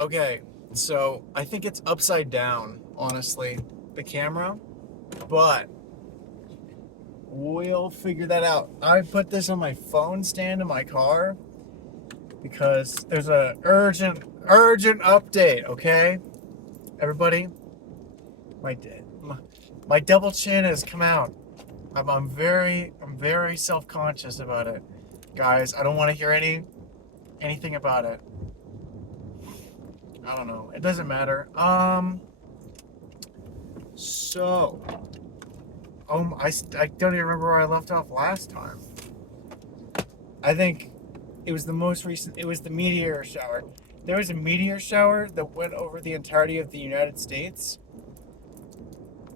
Okay, so I think it's upside down, honestly, the camera, but we'll figure that out. I put this on my phone stand in my car because there's a urgent update, okay? Everybody, my my, my double chin has come out. I'm very self-conscious about it. Guys, I don't want to hear anything about it. I don't know. It doesn't matter. So, I don't even remember where I left off last time. I think it was the most recent. It was the meteor shower. There was a meteor shower that went over the entirety of the United States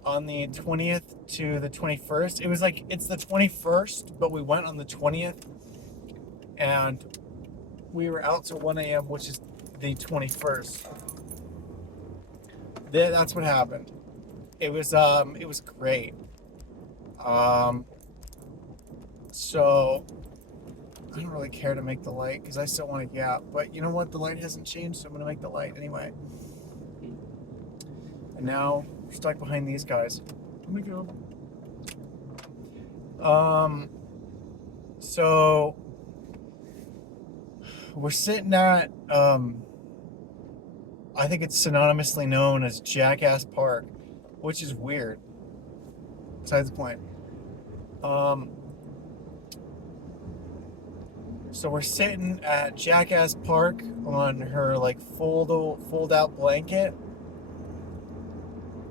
on the 20th to the 21st. It was like it's the 21st, but we went on the 20th, and we were out till 1 a.m., which is the 21st. That's what happened. It was great. Um, so I don't really care to make the light because I still want to yap. But you know what? The light hasn't changed, so I'm gonna make the light anyway. And now we're stuck behind these guys. Oh my god. So we're sitting at I think it's synonymously known as Jackass Park, which is weird. Besides the point. Um, so we're sitting at Jackass Park on her like fold out blanket,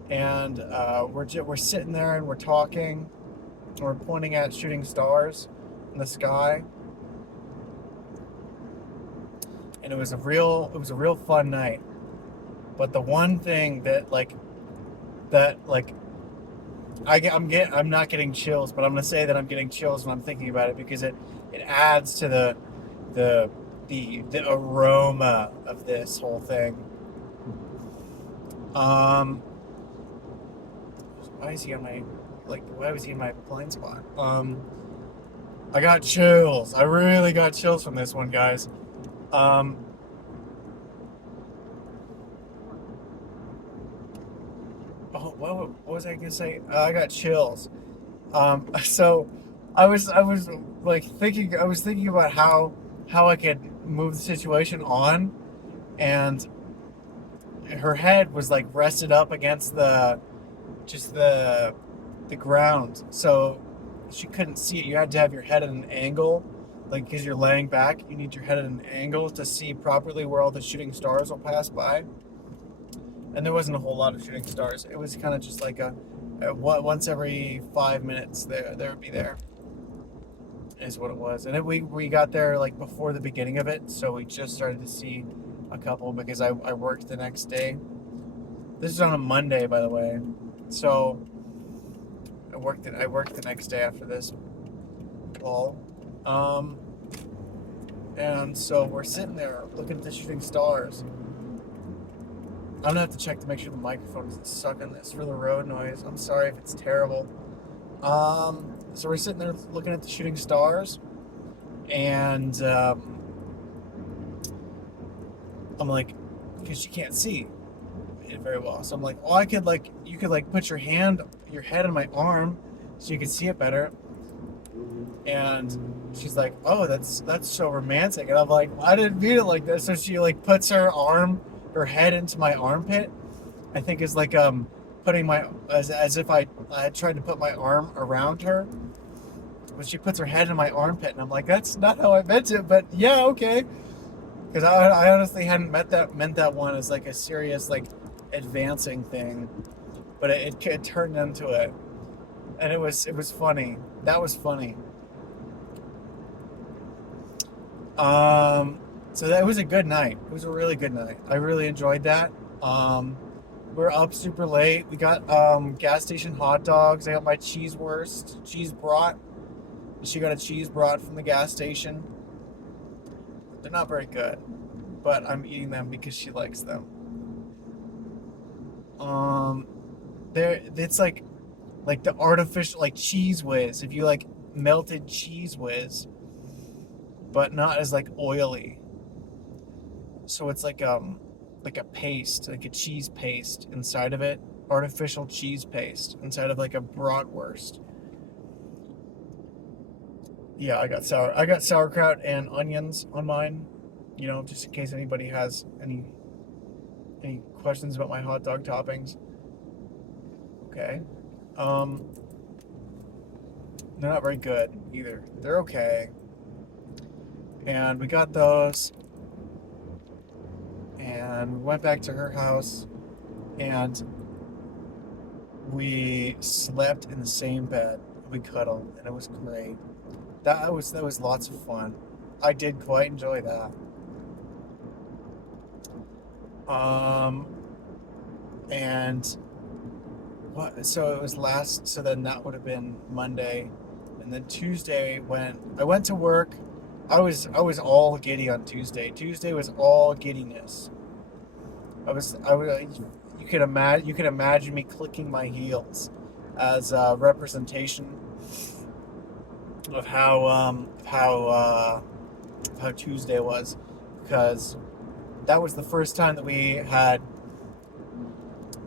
and we're sitting there and we're talking, and we're pointing at shooting stars in the sky, and it was a real fun night. But the one thing that I'm not getting chills, but I'm gonna say that I'm getting chills when I'm thinking about it because it adds to the the aroma of this whole thing. Um, why was he in my blind spot? I got chills. I really got chills from this one, guys. Um, what was I gonna say? I got chills. So I was like thinking. I was thinking about how I could move the situation on, and her head was like rested up against just the ground, so she couldn't see it. You had to have your head at an angle, like because you're laying back. You need your head at an angle to see properly where all the shooting stars will pass by. And there wasn't a whole lot of shooting stars. It was kind of just like once every 5 minutes there would be there is what it was. And we got there like before the beginning of it, so we just started to see a couple because I worked the next day. This is on a Monday, by the way, so I worked the next day after this call. Um, and so we're sitting there looking at the shooting stars. I'm gonna have to check to make sure the microphone isn't sucking this for the road noise. I'm sorry if it's terrible. So we're sitting there looking at the shooting stars, and I'm like, because she can't see it very well. So I'm like, oh, you could like put your head on my arm, so you could see it better. And she's like, oh, that's so romantic. And I'm like, I didn't mean it like this. So she like puts her head into my armpit. I think is like putting my as if I had tried to put my arm around her, but she puts her head in my armpit, and I'm like, that's not how I meant it, but yeah, okay. Because I honestly hadn't meant that one as like a serious like advancing thing, but it turned into it, and it was funny. That was funny. So that was a good night. It was a really good night. I really enjoyed that. Um, we're up super late. We got gas station hot dogs. I got my cheese brat. She got a cheese brat from the gas station. They're not very good, but I'm eating them because she likes them. Um, it's like the artificial like cheese whiz. If you like melted cheese whiz, but not as like oily. So it's like like a paste, like a cheese paste inside of it, artificial cheese paste inside of like a bratwurst. Yeah, I got sauerkraut and onions on mine. You know, just in case anybody has any questions about my hot dog toppings. Okay. Um, they're not very good either. They're okay. And we got those, and we went back to her house, and we slept in the same bed. We cuddled, and it was great. That was lots of fun. I did quite enjoy that. Um, and what? So it was last. So then that would have been Monday, and then Tuesday when I went to work, I was all giddy on Tuesday. Tuesday was all giddiness. I was. You can imagine me clicking my heels as a representation of how Tuesday was, because that was the first time that we had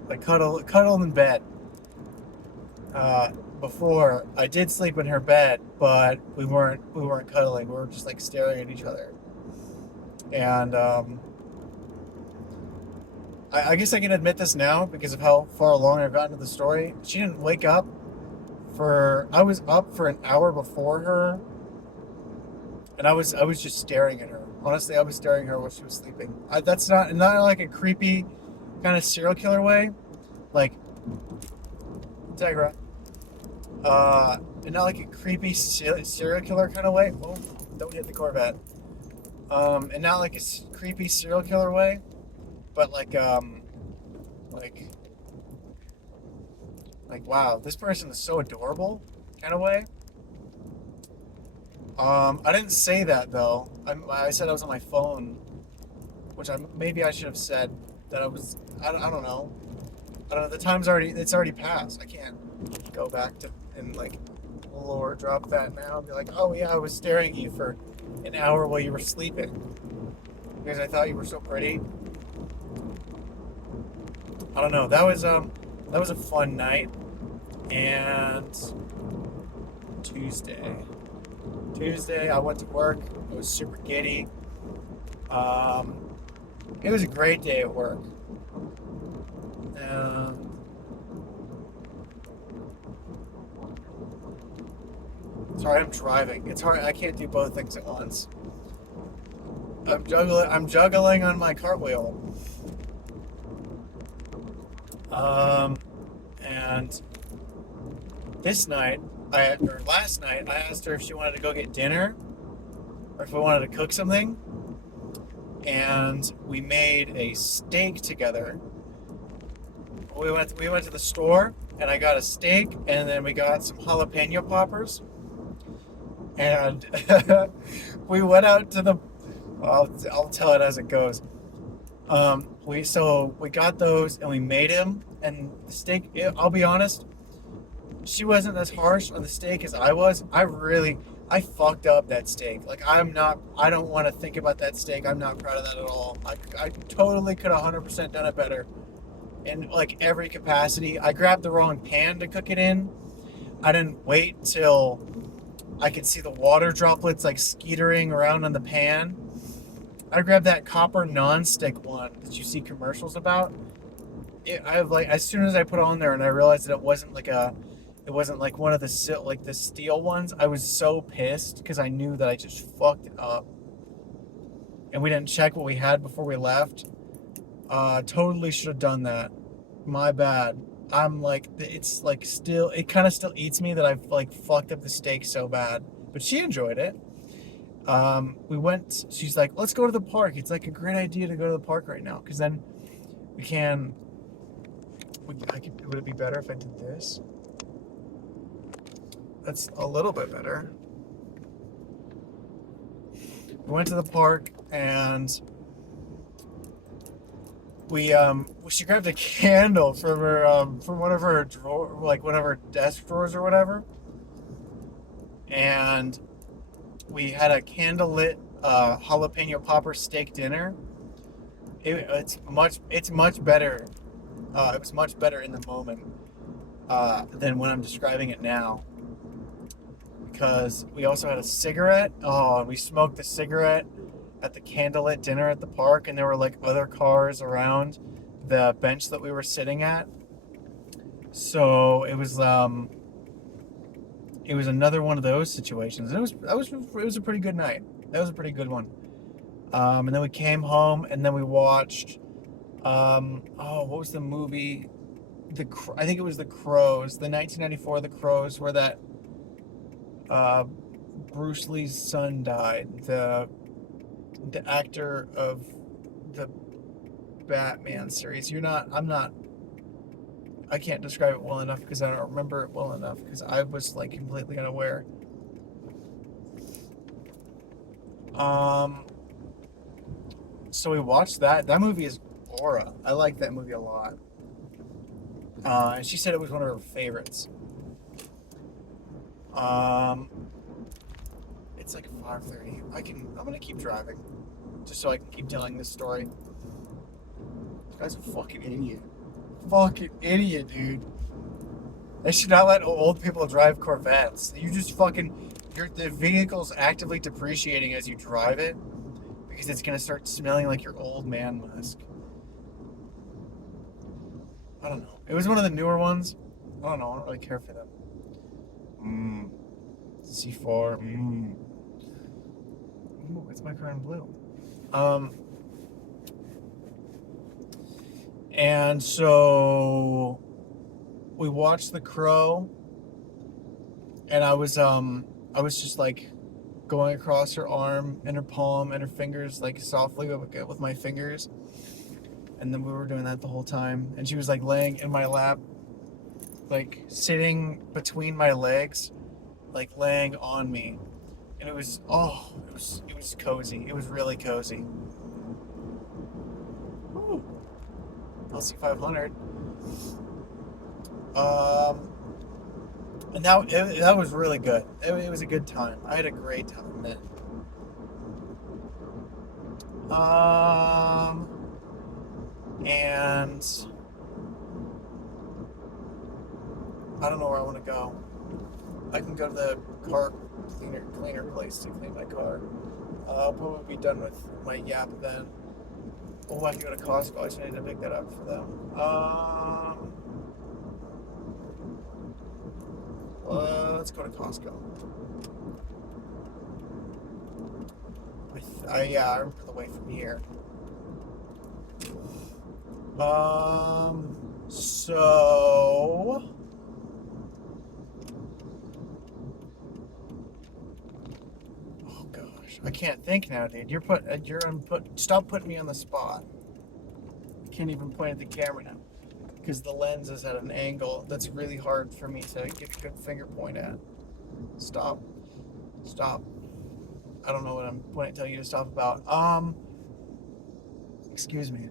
like cuddle in bed. Uh, Before I did sleep in her bed, but we weren't cuddling. We were just like staring at each other. And I guess I can admit this now because of how far along I've gotten to the story. She didn't wake up for. I was up for an hour before her, and I was just staring at her. Honestly, I was staring at her while she was sleeping. That's not like a creepy kind of serial killer way, like Tegra. And not like a creepy serial killer kind of way. Oh, don't hit the Corvette. And not like a creepy serial killer way, but like wow, this person is so adorable kind of way. I didn't say that though. I said I was on my phone, which maybe I should have said that I was. I don't know. I don't know. It's already passed. I can't go back to and like lower drop that now and be like, oh yeah, I was staring at you for an hour while you were sleeping because I thought you were so pretty. I don't know. That was a fun night. And Tuesday. Tuesday I went to work. I was super giddy. Um, it was a great day at work. Um, Sorry, I'm driving. It's hard. I can't do both things at once. I'm juggling on my cartwheel. Um, and this night, or last night, I asked her if she wanted to go get dinner or if we wanted to cook something, and we made a steak together. We went to the store, and I got a steak, and then we got some jalapeno poppers, and we went out to the. I'll tell it as it goes. We got those and we made him, and the steak. I'll be honest, she wasn't as harsh on the steak as I was. I fucked up that steak. Like I don't want to think about that steak. I'm not proud of that at all. I totally could have 100% done it better in like every capacity. I grabbed the wrong pan to cook it in. I didn't wait till I could see the water droplets like skeetering around on the pan. I grabbed that copper non-stick one that you see commercials about. I have like as soon as I put it on there and I realized that it wasn't like one of the steel ones. I was so pissed because I knew that I just fucked it up, and we didn't check what we had before we left. Totally should have done that. My bad. I'm like it's like still it kind of still eats me that I've like fucked up the steak so bad, but she enjoyed it. We went. She's like, let's go to the park. It's like a great idea to go to the park right now because then we can. Would it be better if I did this? That's a little bit better. We went to the park and she grabbed a candle from from one of her drawer, like one of her desk drawers or whatever, and we had a candlelit jalapeno popper steak dinner, it's much better. It was much better in the moment than when I'm describing it now. Because we also had a cigarette. Oh, and we smoked the cigarette at the candlelit dinner at the park, and there were like other cars around the bench that we were sitting at. So it was another one of those situations. It was a pretty good night. That was a pretty good one. And then we came home, and then we watched. What was the movie? I think it was The Crows, the 1994 The Crows, where that Bruce Lee's son died. The actor of the Batman series. I can't describe it well enough because I don't remember it well enough because I was like completely unaware. So we watched that. That movie is Aura. I like that movie a lot. And she said it was one of her favorites. It's like 5:30. I'm gonna keep driving, just so I can keep telling this story. This guy's a fucking idiot. Fucking idiot, dude. They should not let old people drive Corvettes. You just the vehicle's actively depreciating as you drive it because it's gonna start smelling like your old man musk. I don't know. It was one of the newer ones. I don't know. I don't really care for them. C4. Ooh, it's my car in blue. And so we watched The Crow, and I was just like going across her arm and her palm and her fingers like softly with my fingers, and then we were doing that the whole time, and she was like laying in my lap, like sitting between my legs, like laying on me, and it was cozy. It was really cozy. Ooh. LC500. And that was really good. It was a good time. I had a great time then. And I don't know where I want to go. I can go to the car cleaner place to clean my car. I'll probably be done with my yap then. Oh, I can go to Costco. I just need to pick that up for them. Let's go to Costco. I remember the way from here. So I can't think now, dude. Stop putting me on the spot. I can't even point at the camera now because the lens is at an angle that's really hard for me to get a good finger point at. Stop. I don't know what I'm telling you to stop about. Excuse me.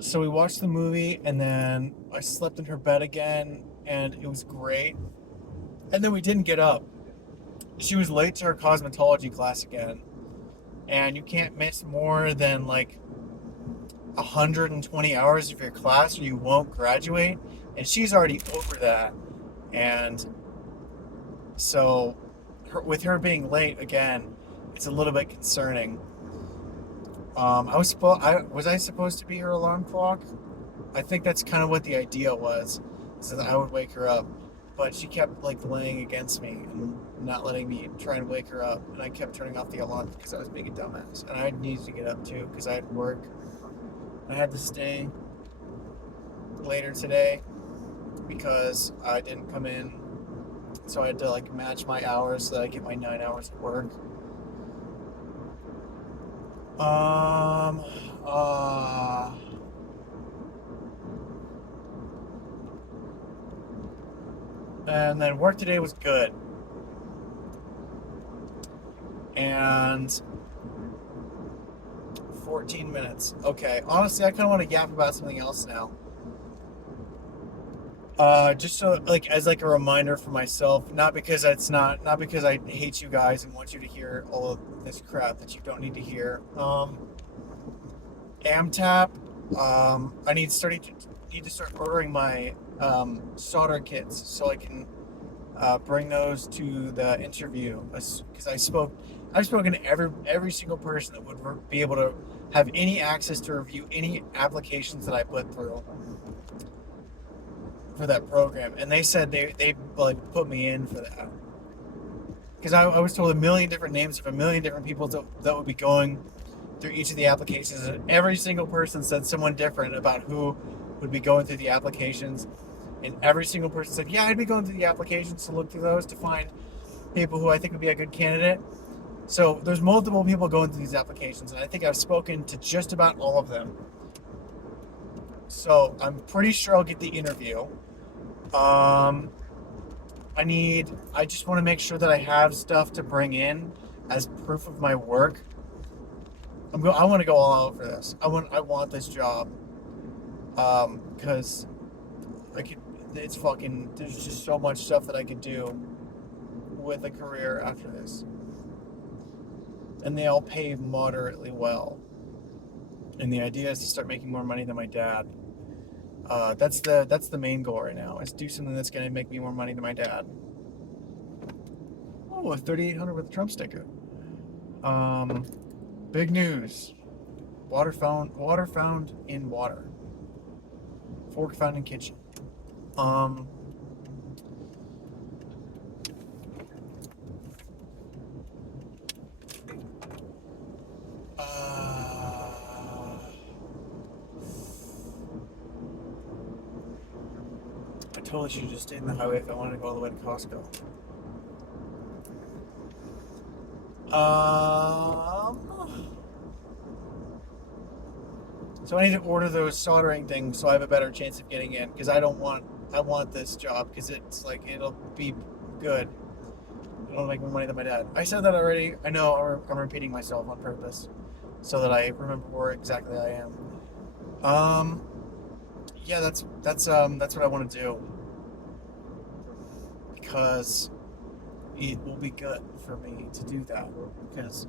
So we watched the movie, and then I slept in her bed again, and it was great. And then we didn't get up. She was late to her cosmetology class again. And you can't miss more than like 120 hours of your class or you won't graduate. And she's already over that. And so with her being late again, it's a little bit concerning. Was I supposed to be her alarm clock? I think that's kind of what the idea was, so that I would wake her up. But she kept like laying against me and not letting me try and wake her up, and I kept turning off the alarm because I was being a dumbass, and I needed to get up too because I had work. I had to stay later today because I didn't come in, so I had to like match my hours so that I get my 9 hours of work. And then work today was good. And 14 minutes. Okay, honestly, I kind of want to yap about something else now. Just so like as like a reminder for myself, not because I hate you guys and want you to hear all of this crap that you don't need to hear. AMTAP. I need to start ordering my solder kits so I can bring those to the interview. Because I've spoken to every single person that would be able to have any access to review any applications that I put through for that program, and they said they like put me in for that. Because I was told a million different names of a million different people that would be going through each of the applications, and every single person said someone different about who would be going through the applications, and every single person said, yeah, I'd be going through the applications to look through those to find people who I think would be a good candidate. So there's multiple people going through these applications, and I think I've spoken to just about all of them. So I'm pretty sure I'll get the interview. I just want to make sure that I have stuff to bring in as proof of my work. I want to go all out for this. I want this job. Because it's fucking, there's just so much stuff that I could do with a career after this. And they all pay moderately well. And the idea is to start making more money than my dad. That's the main goal right now, is do something that's going to make me more money than my dad. Oh, a 3800 with a Trump sticker. Big news. Water found in water. Fork found in kitchen. I totally should have just stayed in the highway if I wanted to go all the way to Costco. So I need to order those soldering things so I have a better chance of getting in, because I want this job because it's like it'll be good. It'll make more money than my dad. I said that already. I know I'm repeating myself on purpose so that I remember where exactly I am. Yeah, that's what I want to do, because it will be good for me to do that, because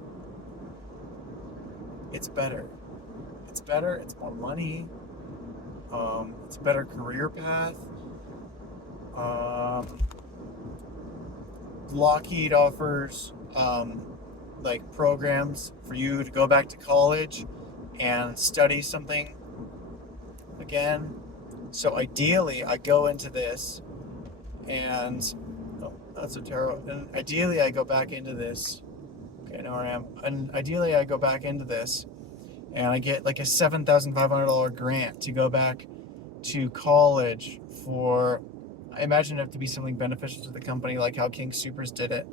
it's better. It's better. It's more money. It's a better career path. Lockheed offers like programs for you to go back to college and study something again. So ideally, I go into this and that's so terrible. And ideally, I go back into this. Okay, I know where I am. And ideally, I go back into this and I get like a $7,500 grant to go back to college for, I imagine it to be something beneficial to the company, like how King Supers did it.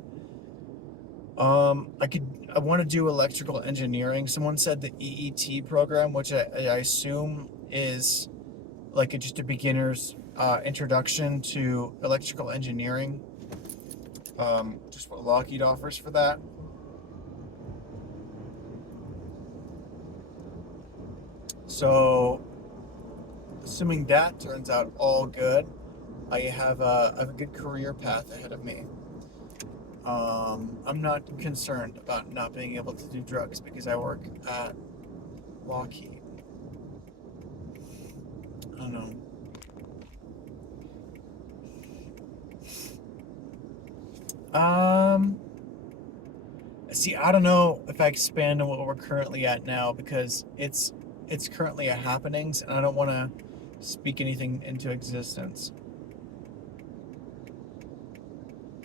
I want to do electrical engineering. Someone said the EET program, which I assume is like just a beginner's introduction to electrical engineering. Just what Lockheed offers for that. So, assuming that turns out all good, I have a good career path ahead of me. I'm not concerned about not being able to do drugs because I work at Lockheed. I don't know. See, I don't know if I expand on what we're currently at now, because it's currently a happenings, and I don't want to speak anything into existence.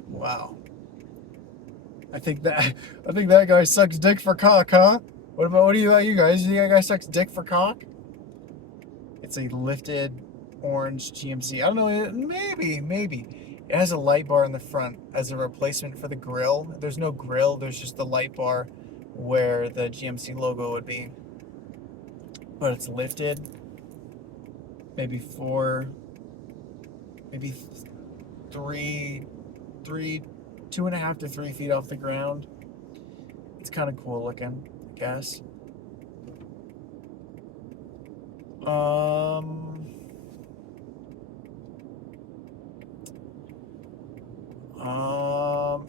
Wow. I think that guy sucks dick for cock, huh? What about you guys? Do you think that guy sucks dick for cock? It's a lifted orange GMC. I don't know, maybe. It has a light bar in the front as a replacement for the grill. There's no grill, there's just the light bar where the GMC logo would be. But it's lifted. Maybe three, 2.5 to 3 feet off the ground. It's kind of cool looking, I guess.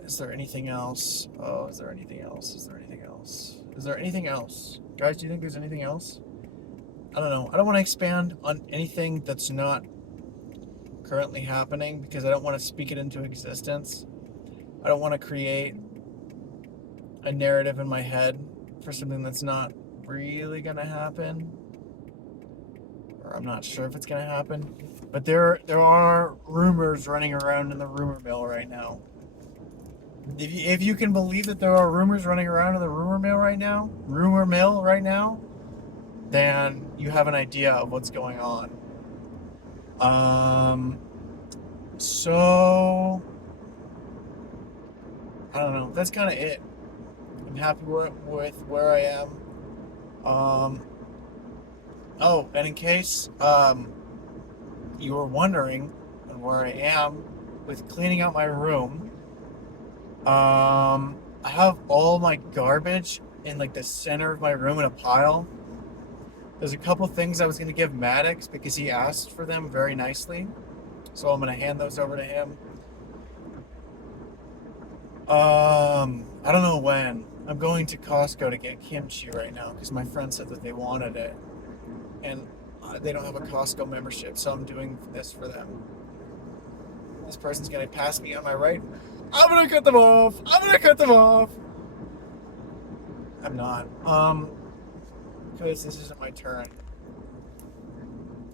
Is there anything else? Oh, is there anything else? else? Is there anything else? Guys, do you think there's anything else? I don't know. I don't want to expand on anything that's not currently happening because I don't want to speak it into existence. I don't want to create a narrative in my head for something that's not really going to happen. Or I'm not sure if it's going to happen. But there are rumors running around in the rumor mill right now. If you can believe that there are rumors running around in the rumor mill right now, then you have an idea of what's going on. So I don't know. That's kind of it. I'm happy with where I am. Oh, and in case you were wondering where I am with cleaning out my room, I have all my garbage in like the center of my room in a pile. There's a couple things I was going to give Maddox because he asked for them very nicely. So I'm going to hand those over to him. I don't know when. I'm going to Costco to get kimchi right now because my friend said that they wanted it. And they don't have a Costco membership, so I'm doing this for them. This person's going to pass me on my right. I'm going to cut them off. I'm not. Because this isn't my turn.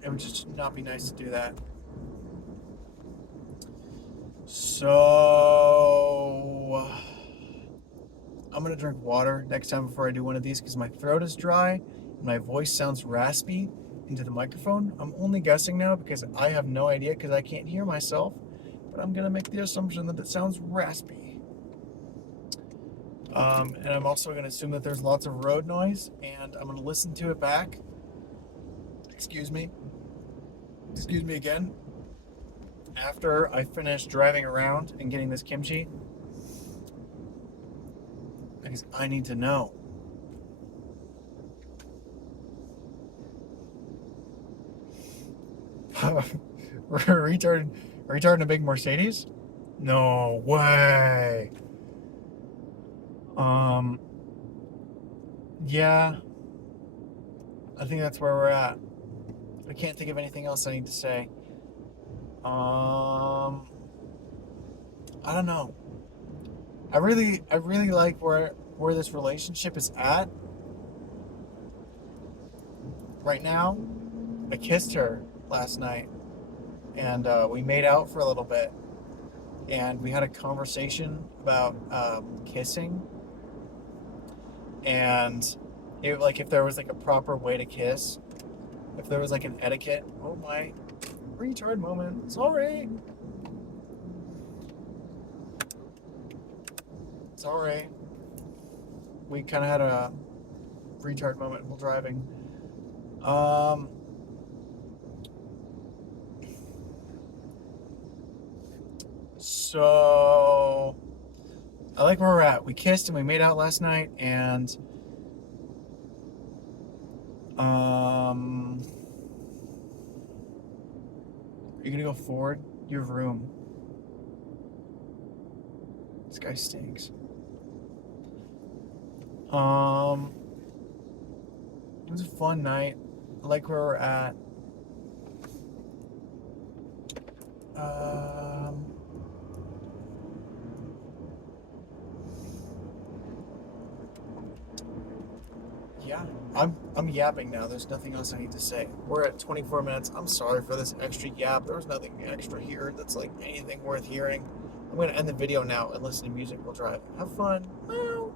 It would just not be nice to do that. So I'm gonna drink water next time before I do one of these because my throat is dry and my voice sounds raspy into the microphone. I'm only guessing now because I have no idea because I can't hear myself, but I'm gonna make the assumption that it sounds raspy. And I'm also gonna assume that there's lots of road noise, and I'm gonna listen to it back. Excuse me again. After I finish driving around and getting this kimchi, because I need to know. retard in a big Mercedes? No way. Yeah, I think that's where we're at. I can't think of anything else I need to say. I don't know. I really like where this relationship is at right now. I kissed her last night, and we made out for a little bit, and we had a conversation about kissing, and if there was like a proper way to kiss, if there was like an etiquette. Oh my. Retard moment. Sorry. We kind of had a retard moment while driving. So I like where we're at. We kissed and we made out last night, and are you gonna go forward? You have room. This guy stinks. It was a fun night. I like where we're at. Yeah, I'm yapping now. There's nothing else I need to say. We're at 24 minutes. I'm sorry for this extra yap. There was nothing extra here that's like anything worth hearing. I'm gonna end the video now and listen to music while driving. Have fun. Well.